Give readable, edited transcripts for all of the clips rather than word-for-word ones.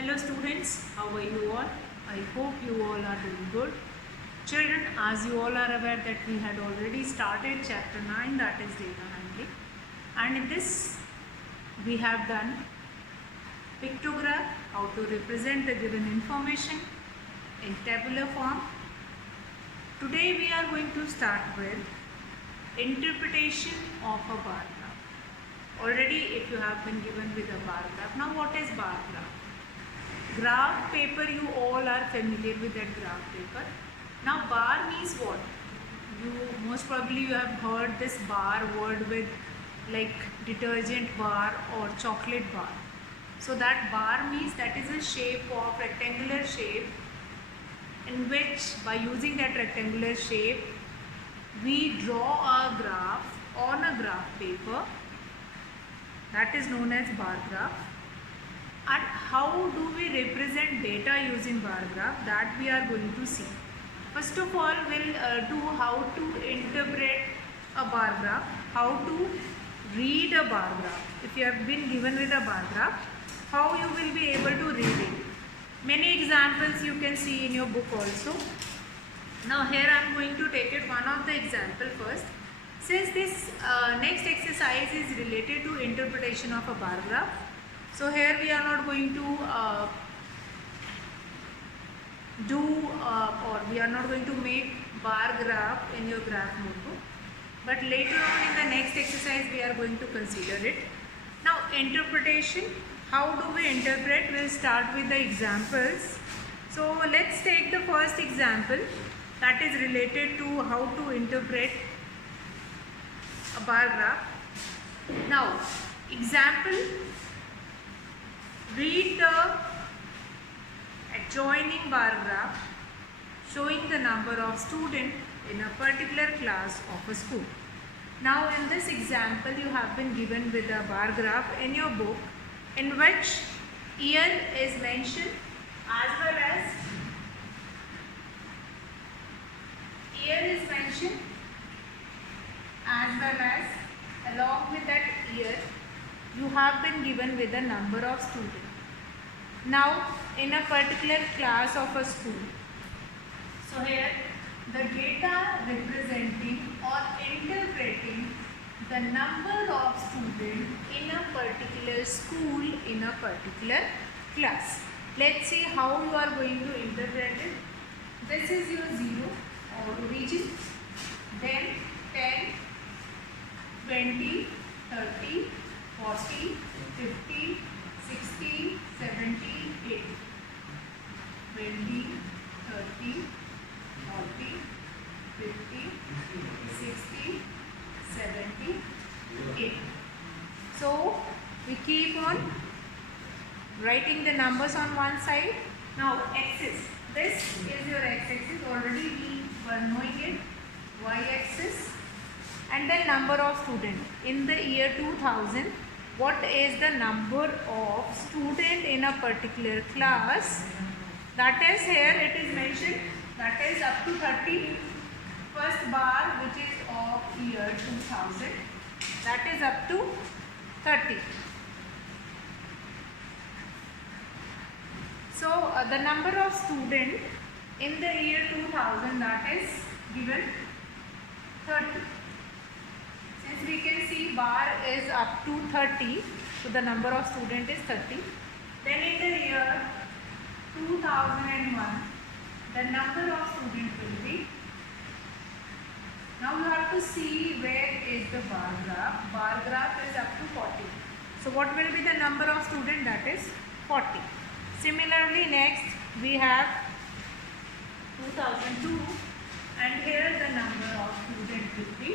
Hello students, how are you all? I hope you all are doing good. Children, as you all are aware that we had already started chapter 9, that is data handling, and in this we have done pictograph, how to represent the given information in tabular form. Today we are going to start with interpretation of a bar graph. Already if you have been given with a bar graph, now what is bar graph? Graph paper, you all are familiar with that graph paper. Now bar means what? You most probably you have heard this bar word with like detergent bar or chocolate bar. So that bar means that is a shape of rectangular shape in which by using that rectangular shape we draw a graph on a graph paper, that is known as bar graph. And how do we represent data using bar graph, that we are going to see. First of all, we'll do how to interpret a bar graph, how to read a bar graph. If you have been given with a bar graph, how you will be able to read it. Many examples you can see in your book also. Now here I am going to take it one of the example first. Since this next exercise is related to interpretation of a bar graph, so here we are not going to we are not going to make bar graph in your graph notebook, but later on in the next exercise we are going to consider it. Now interpretation, how do we interpret? We'll start with the examples. So let's take the first example that is related to how to interpret a bar graph. Now example, read the adjoining bar graph showing the number of students in a particular class of a school. Now in this example you have been given with a bar graph in your book in which year is mentioned as well as along with that year you have been given with a number of students. Now in a particular class of a school, so here the data representing or interpreting the number of students in a particular school in a particular class. Let's see how you are going to interpret it. This is your 0 or origin, then 10, 20, 30, 40, 50, 60, 70, 80, 20, 30, 40, 50, 60, 70, 80. So we keep on writing the numbers on one side. Now axis, this is your x-axis, already we were knowing it, y-axis, and then number of students. In the year 2000, what is the number of students in a particular class? That is here it is mentioned, that is up to 30. First bar which is of year 2000, that is up to 30. So the number of students in the year 2000, that is given 30. Since we can see bar is up to 30, so the number of students is 30. Then in the year 2001, the number of students will be, now you have to see where is the bar graph. Bar graph is up to 40. So what will be the number of students? That is 40. Similarly next we have 2002, and here the number of students will be,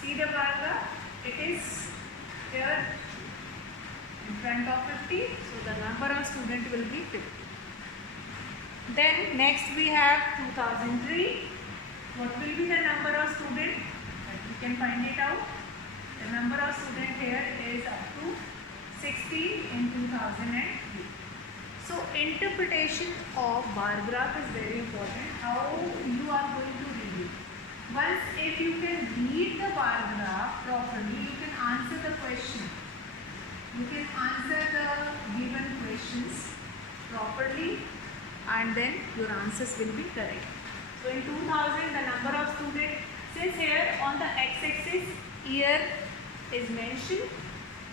see the bar graph, it is here in front of 50, so the number of students will be 50. Then next we have 2003, what will be the number of students? We can find it out. The number of students here is up to 60 in 2003. So interpretation of bar graph is very important. How you are going to read it. Once if you can read the bar graph properly, you can answer the question. and then your answers will be correct. So in 2000 the number of students, since here on the x-axis year is mentioned,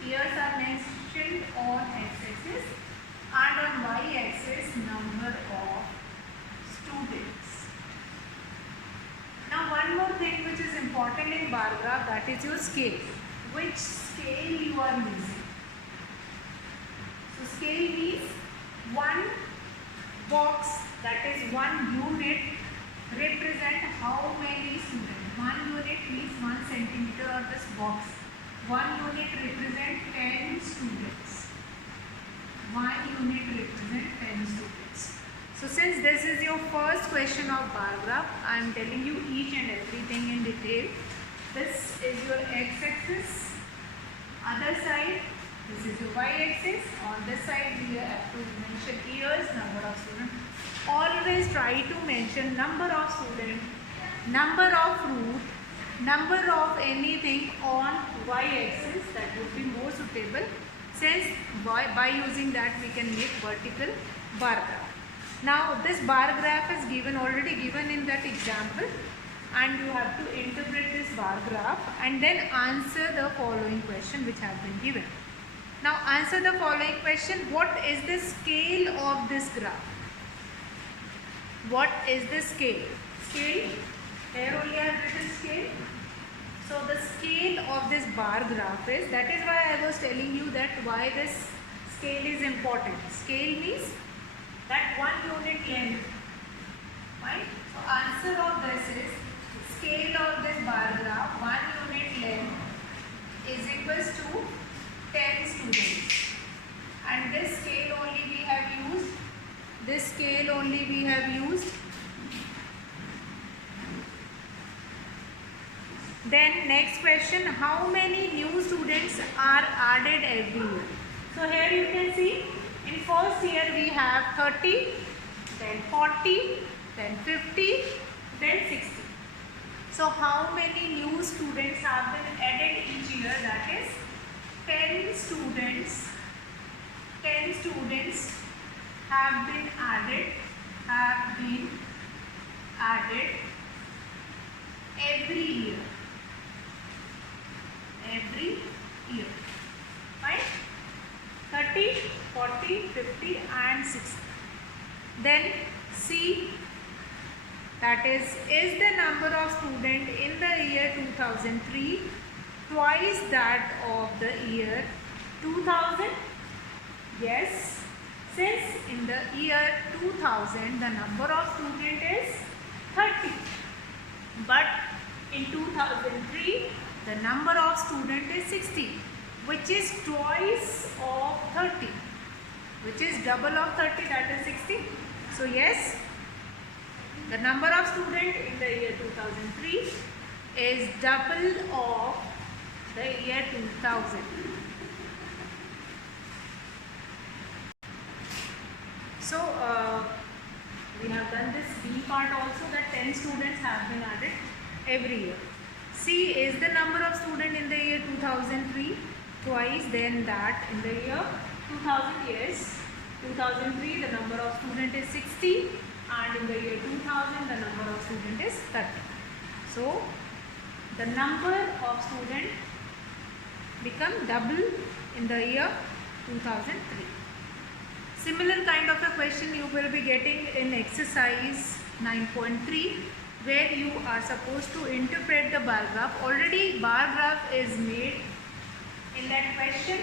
years are mentioned on x-axis, and on y-axis number of students. Now one more thing which is important in bar graph, that is your scale. Which scale you are using? So scale means one box, that is one unit, represent how many students. 1 unit means 1 centimeter of this box. 1 unit represent 10 students. 1 unit represent 10 students. So since this is your first question of bar graph, I am telling you each and everything in detail. This is your x-axis. Other side, this is your y-axis. On this side, we have to mention years, number of students. Always try to mention number of students, number of root, number of anything on y-axis. That would be more suitable, since by using that we can make vertical bar graph. Now this bar graph is already given in that example, and you have to interpret this bar graph and then answer the following question which have been given. Now answer the following question. What is the scale of this graph? What is the scale? Scale, here only I have written scale. So the scale of this bar graph is, that is why I was telling you that why this scale is important. Scale means that 1 unit length, right? So answer of this is, scale of this bar graph, 1 unit length is equals to 10 students. And this scale only we have used. This scale only we have used. Then next question, how many new students are added every year? So here you can see, in first year we have 30, then 40, then 50, then 60. So how many new students have been added each year? That is 10 students. 10 students have been added every year. Every year. Right? 30, 40, 50 and 60. Then C, that is the number of students in the year 2003 twice that of the year 2000? Yes, since in the year 2000 the number of students is 30, but in 2003 the number of students is 60, which is twice of 30, which is double of 30, that is 60. So yes, the number of students in the year 2003 is double of the year 2000. So we have done this B part also, that 10 students have been added every year. C is the number of students in the year 2003 twice than that in the year 2000. Yes, 2003 the number of students is 60, and in the year 2000 the number of students is 30. So the number of students become double in the year 2003. Similar kind of a question you will be getting in exercise 9.3, where you are supposed to interpret the bar graph. Already bar graph is made in that question,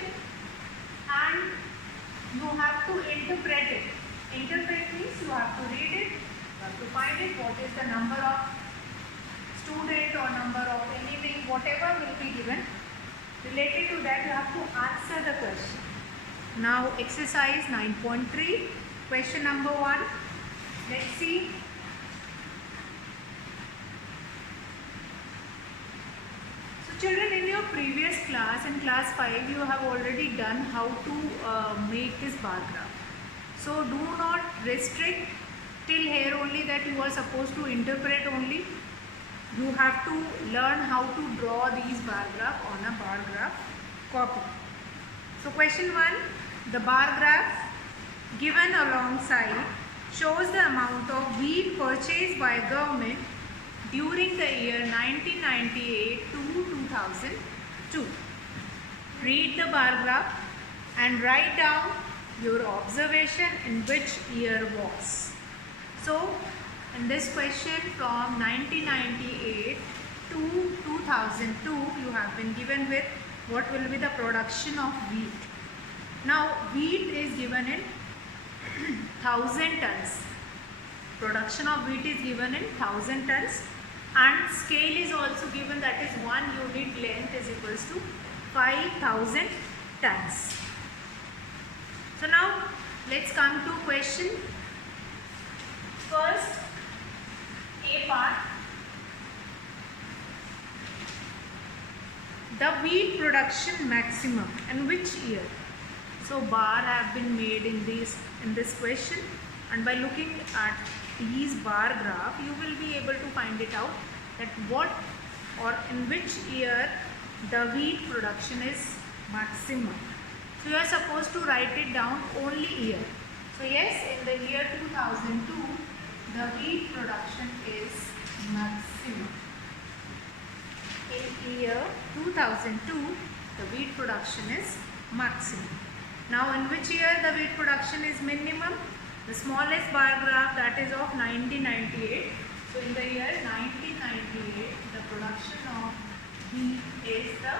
and you have to interpret it. Interpret means you have to read it, you have to find it, what is the number of student or number of anything, whatever will be given. Related to that, you have to answer the question. Now exercise 9.3, question number 1. Let's see. So children, in your previous class, in class 5, you have already done how to make this bar graph. So do not restrict till here only, that you are supposed to interpret only. You have to learn how to draw these bar graph on a bar graph copy. So question 1, the bar graph given alongside shows the amount of wheat purchased by government during the year 1998 to 2002. Read the bar graph and write down your observation in which year was. So, in this question from 1998 to 2002, you have been given with what will be the production of wheat. Now, wheat is given in 1000 tons. Production of wheat is given in 1000 tons, and scale is also given, that is 1 unit length is equals to 5000 tons. So now let's come to question. First, A part. The wheat production maximum in which year? So bar have been made in this question, and by looking at these bar graph, you will be able to find it out that what or in which year the wheat production is maximum. So you are supposed to write it down only year. So yes, in the year 2002, the wheat production is maximum. In year 2002, the wheat production is maximum. Now in which year the wheat production is minimum? The smallest bar graph, that is of 1998. So in the year 1998, the production of wheat is the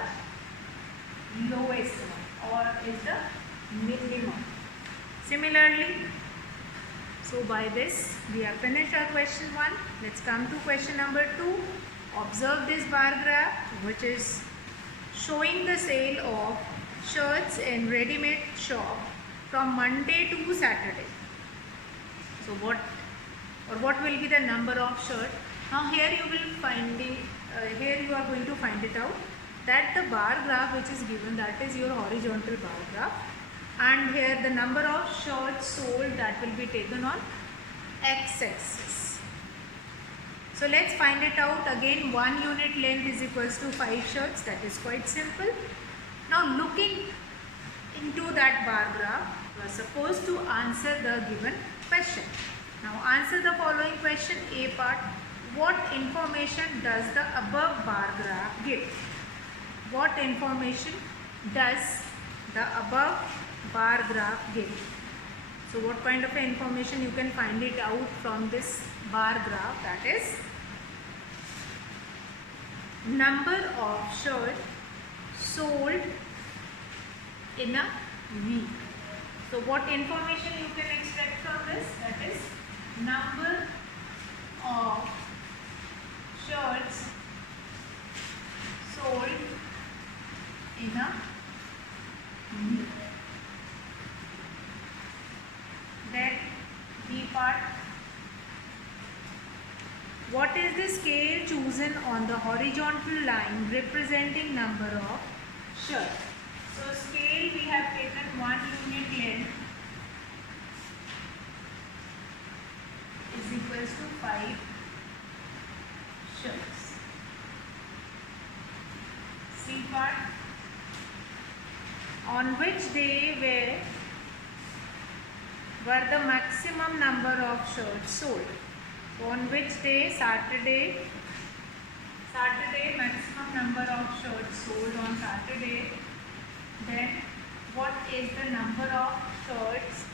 lowest one or is the minimum. Similarly, so by this we have finished our question 1. Let's come to question number 2. Observe this bar graph, which is showing the sale of shirts in ready-made shop from Monday to Saturday. So what will be the number of shirts? Now here you will find here you are going to find it out that the bar graph which is given, that is your horizontal bar graph, and here the number of shirts sold, that will be taken on x-axis. So let's find it out. Again, 1 unit length is equals to 5 shirts. That is quite simple. Now looking into that bar graph, you are supposed to answer the given question. Now answer the following question. A part. What information does the above bar graph give? What information does the above bar graph give? So what kind of information you can find it out from this bar graph? That is number of shirts sold in a week. So what information you can extract from this? That is number of shirts sold in a week. Then B part. What is the scale chosen on the horizontal line representing number of shirts? So scale we have taken 1 unit length is equals to 5 shirts. C part. On which day were the maximum number of shirts sold? On which day? Saturday. Saturday, maximum number of shirts sold on Saturday. Then what is the number of shirts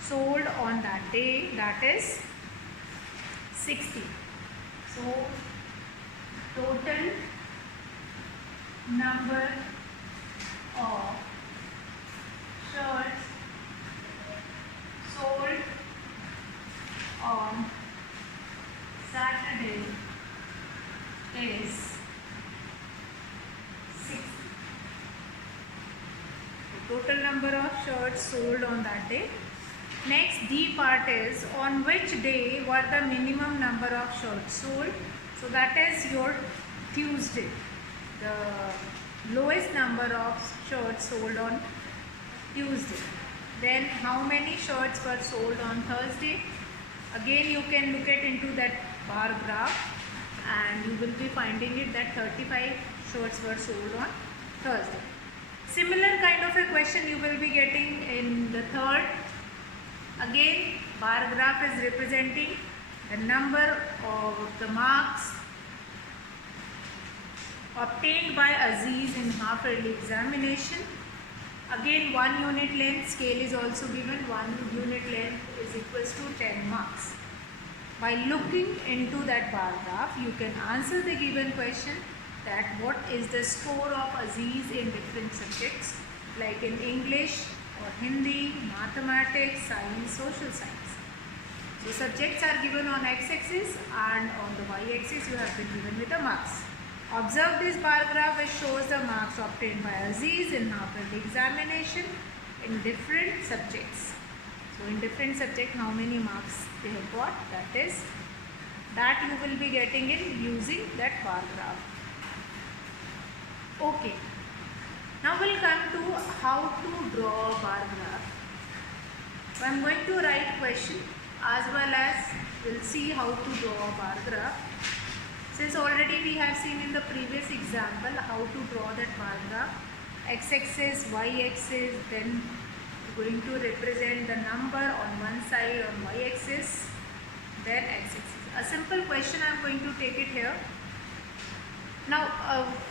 sold on that day? That is 60. So total number of shirts sold on Saturday is 60. The total number of shirts sold on that day. Next, D part is on which day were the minimum number of shirts sold? So that is your Tuesday. The lowest number of shirts sold on Tuesday. Then how many shirts were sold on Thursday? Again you can look at into that bar graph and you will be finding it that 35 shirts were sold on Thursday. Similar kind of a question you will be getting in the third. Again bar graph is representing the number of the marks obtained by Aziz in half yearly examination. Again, 1 unit length scale is also given. 1 unit length is equals to 10 marks. By looking into that bar graph, you can answer the given question that what is the score of Aziz in different subjects like in English or Hindi, mathematics, science, social science. So subjects are given on x-axis and on the y-axis you have been given with the marks. Observe this bar graph which shows the marks obtained by Aziz in half-yearly examination in different subjects. So in different subjects how many marks they have got, that you will be getting in using that bar graph. Okay. Now we'll come to how to draw a bar graph. So I am going to write question as well as we'll see how to draw a bar graph. Since already we have seen in the previous example how to draw that bar graph, x-axis, y-axis, then going to represent the number on one side on y-axis, then x-axis. A simple question I am going to take it here. Now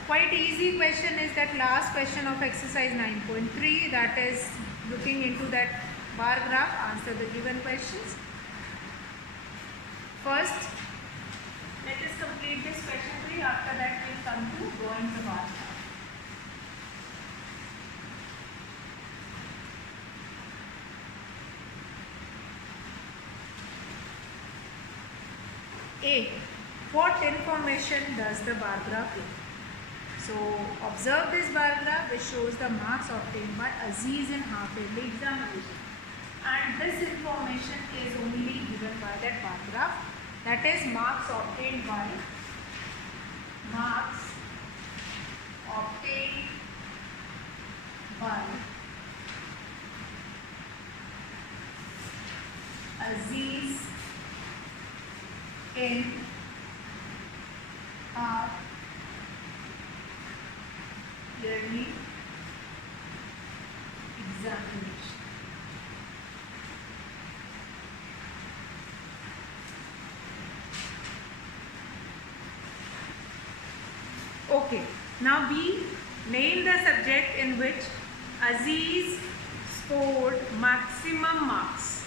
quite easy question is that last question of exercise 9.3, that is looking into that bar graph, answer the given questions. First, let us complete this question 3. After that we will come to drawing the bar graph. A. What information does the bar graph give? So observe this bar graph which shows the marks obtained by Aziz in half-yearly examination. And this information is only given by that bar graph, that is marks obtained by Aziz in half-yearly examination. Okay, now we name the subject in which Aziz scored maximum marks.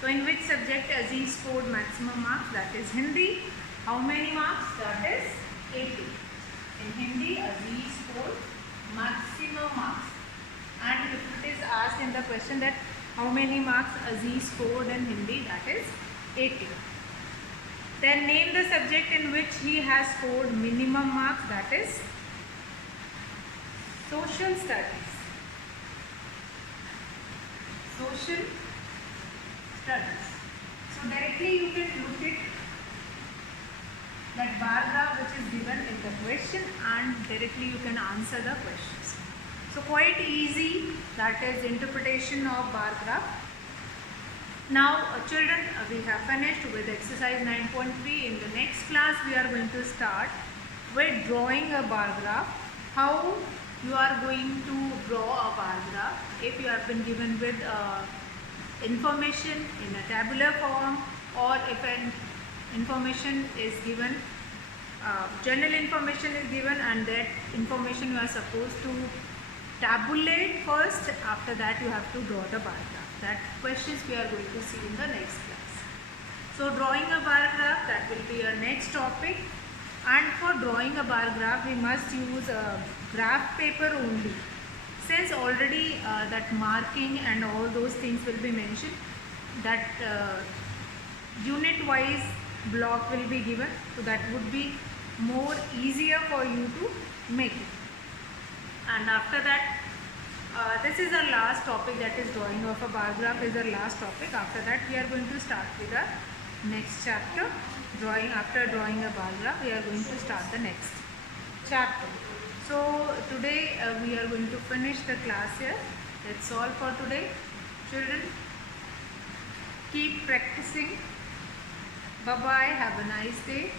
So in which subject Aziz scored maximum marks? That is Hindi. How many marks? That is 80. In Hindi, Aziz scored maximum marks. And if it is asked in the question that how many marks Aziz scored in Hindi, that is 80. Then name the subject in which he has scored minimum marks, that is social studies. Social studies. So directly you can look at that bar graph which is given in the question and directly you can answer the questions. So quite easy, that is interpretation of bar graph. Now children, we have finished with exercise 9.3. In the next class we are going to start with drawing a bar graph. How you are going to draw a bar graph if you have been given with information in a tabular form, or if an information is given, general information is given and that information you are supposed to tabulate first. After that you have to draw the bar graph. That questions we are going to see in the next class. So drawing a bar graph, that will be our next topic. And for drawing a bar graph we must use a graph paper only. Since already that marking and all those things will be mentioned, that unit wise block will be given, so that would be more easier for you to make it. And after that this is our last topic, that is drawing of a bar graph is our last topic. After that we are going to start with the next chapter, drawing. After drawing a bar graph we are going to start the next chapter. So today we are going to finish the class here. That's all for today. Children, keep practicing. Bye bye, have a nice day.